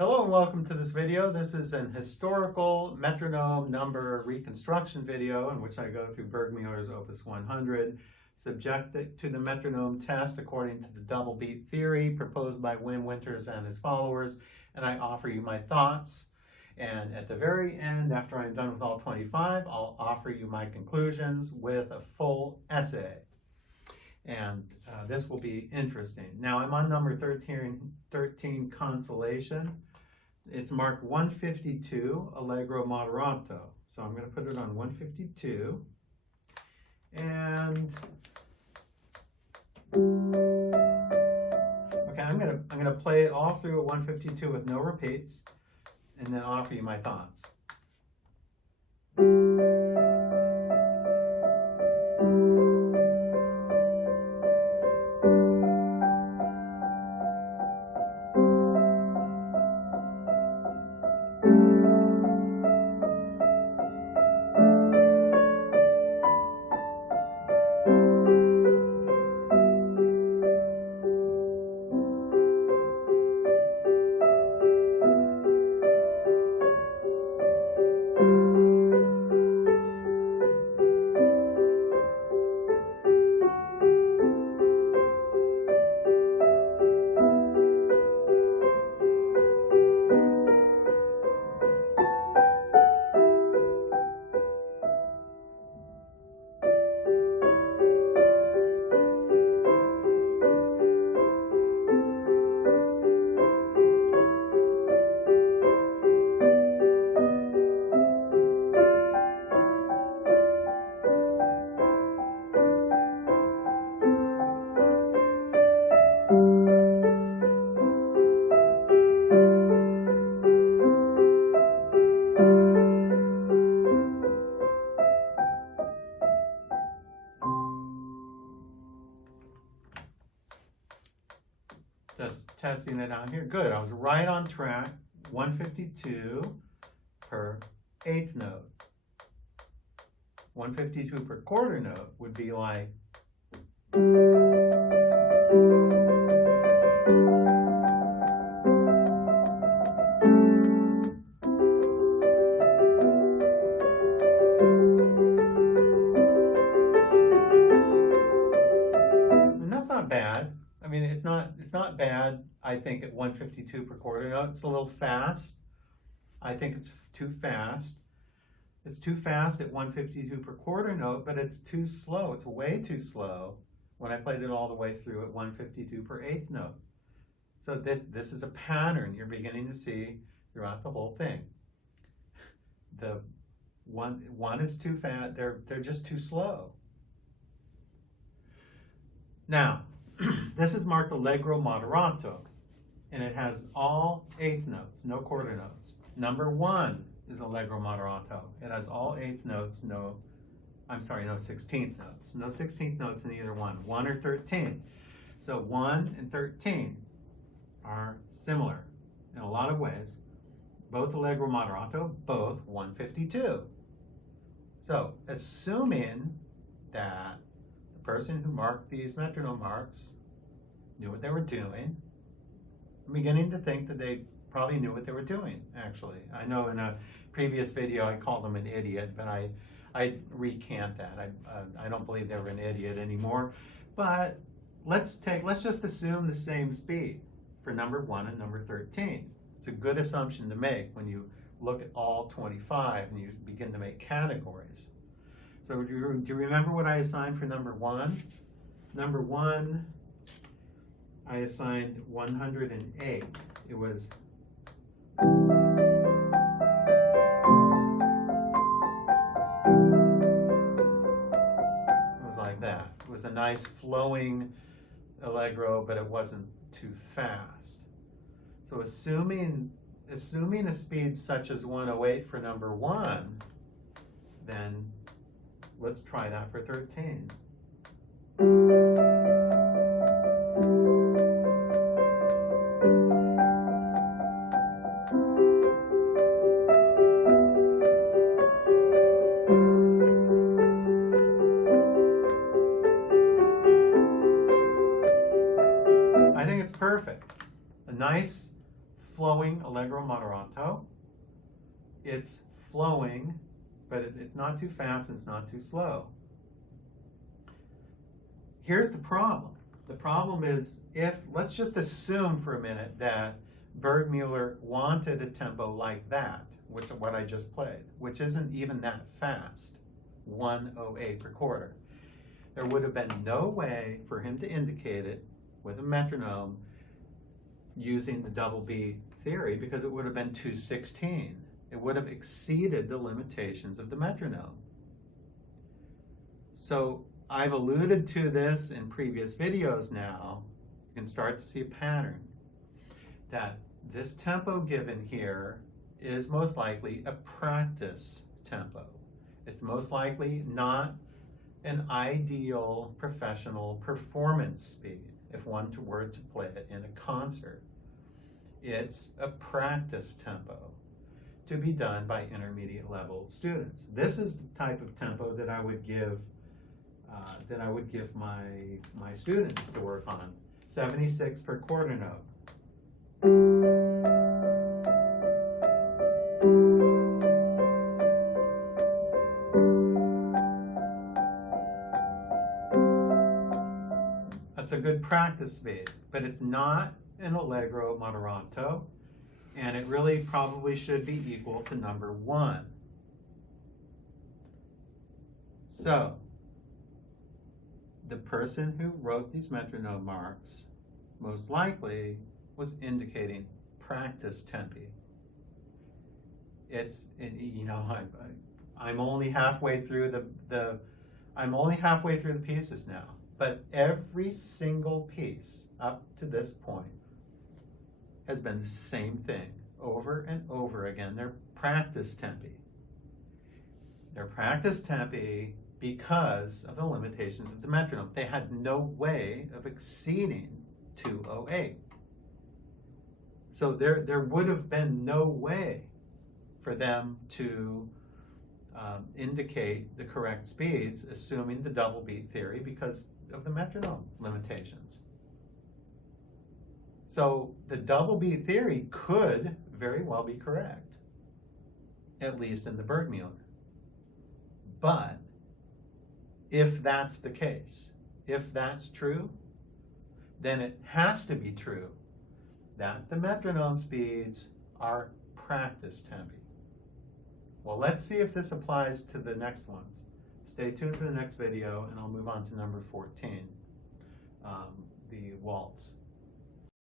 Hello and welcome to this video. This is an historical metronome number reconstruction video in which I go through Burgmüller's Opus 100, subject it to the metronome test according to the double beat theory proposed by Wim Winters and his followers, and I offer you my thoughts. And at the very end, after I'm done with all 25, I'll offer you my conclusions with a full essay. And this will be interesting. Now I'm on number 13 Consolation. It's marked 152, Allegro moderato. So I'm going to put it on 152. And okay, I'm going to play it all through at 152 with no repeats, and then offer you my thoughts. Just testing it out here. Good, I was right on track. 152 per eighth note. 152 per quarter note would be like and that's not bad. I mean, it's not bad, I think, at 152 per quarter note. It's a little fast. I think it's too fast. It's too fast at 152 per quarter note, but it's too slow. It's way too slow when I played it all the way through at 152 per eighth note. So this is a pattern you're beginning to see throughout the whole thing. The one is too fast. They're just too slow. Now, this is marked Allegro moderato, and it has all eighth notes, no quarter notes. Number 1 is Allegro moderato. It has all eighth notes, no 16th notes. No 16th notes in either one, 1 or 13. So 1 and 13 are similar in a lot of ways. Both Allegro moderato, both 152. So assuming that the person who marked these metronome marks knew what they were doing, I'm beginning to think that they probably knew what they were doing, actually. I know in a previous video I called them an idiot, but I recant that. I don't believe they were an idiot anymore. But let's just assume the same speed for number 1 and number 13. It's a good assumption to make when you look at all 25 and you begin to make categories. So do you remember what I assigned for number 1? Number 1, I assigned 108. It was like that. It was a nice flowing allegro, but it wasn't too fast. So assuming a speed such as 108 for number 1, then let's try that for 13. I think it's perfect. A nice flowing allegro moderato. It's flowing, but it's not too fast and it's not too slow. Here's the problem. The problem is, let's just assume for a minute that BURGMÜLLER wanted a tempo like that, which is what I just played, which isn't even that fast, 108 per quarter. There would have been no way for him to indicate it with a metronome using the double beat theory, because it would have been 216. It would have exceeded the limitations of the metronome. So I've alluded to this in previous videos now. You can start to see a pattern that this tempo given here is most likely a practice tempo. It's most likely not an ideal professional performance speed if one were to play it in a concert. It's a practice tempo to be done by intermediate level students. This is the type of tempo that I would give my students to work on. 76 per quarter note. That's a good practice speed, but it's not an allegro moderato, and it really probably should be equal to number 1. So, the person who wrote these metronome marks most likely was indicating practice tempi. I'm only halfway through the pieces now, but every single piece up to this point has been the same thing over and over again. They're practice tempi. They're practice tempi because of the limitations of the metronome. They had no way of exceeding 208. So there would have been no way for them to indicate the correct speeds, assuming the double beat theory, because of the metronome limitations. So the double beat theory could very well be correct, at least in the BURGMÜLLER. But if that's the case, if that's true, then it has to be true that the metronome speeds are practice tempi. Well, let's see if this applies to the next ones. Stay tuned for the next video, and I'll move on to number 14, the waltz.